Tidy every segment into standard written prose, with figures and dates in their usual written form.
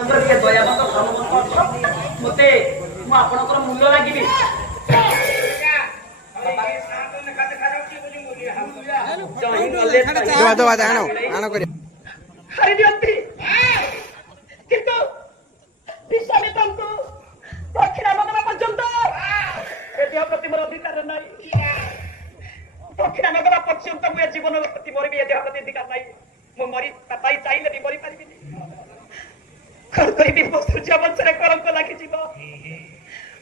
ଦୟାବନ୍ତ ଭାବବନ୍ତ ଅଛ ମତେ ମୁଁ ଆପଣଙ୍କର ମୂଲ୍ୟ ଲାଗିବି। ହାରିଦିଅନ୍ତି କିନ୍ତୁ ବିଶ୍ୱାମିତ୍ରଙ୍କୁ ଦକ୍ଷିଣା ନଗର ପର୍ଯ୍ୟନ୍ତ ଏ ଦେହ ପ୍ରତି ମୋର ଅଧିକାର ନାହିଁ। ଦକ୍ଷିଣା ନଗର ପର୍ଯ୍ୟନ୍ତ ମୁଁ ଏ ଜୀବନ ପ୍ରତି ମୋର ବି ଏ ଦେହ ପ୍ରତି ଅଧିକାର ନାହିଁ। ମୁଁ ମରି ପାଇ ଚାହିଁଲେ ବି ମରିପାରିବିନି। କଣ କରିବି? ମୋ ସୂର୍ଯ୍ୟ ବଂଶରେ କଳଙ୍କ ଲାଗିଯିବ।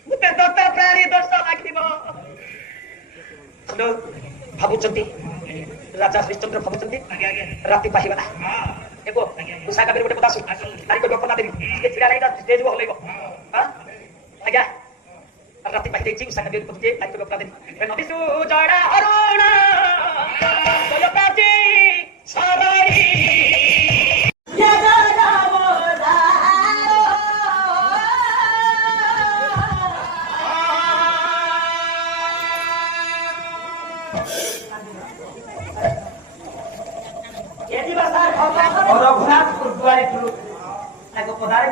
ମତେ ଦତ୍ତ ପ୍ରାଣୀ ଦୋଷ ଲାଗିବ। ଭାବୁଛନ୍ତି ରାଜା ହରିଶ୍ଚନ୍ଦ୍ର ଭାବୁଛନ୍ତି ରାତି ପାହିଗଲା। ଦେଖ ଉଷା କାବେରୀ ଗୋଟେ କଥା ନାରୀ କହିବ କନା ଦେବି ଛିଡ଼ା ନାହିଁ ଷ୍ଟେଜ ହଲେଇବ। ଆଜ୍ଞା ରାତି ପାହି ଦେଇଛି। ଉଷା କାବେରୀ କହୁଛି ନାରୀ କହିବ କନା ଦେବି ନଦୀ ସୁଜଡ଼ା ଅରୁଣ ପ୍ରାଚୀ ସରଣୀ रघुनाथ गुरुद्वारे ठुलो आगो पधारे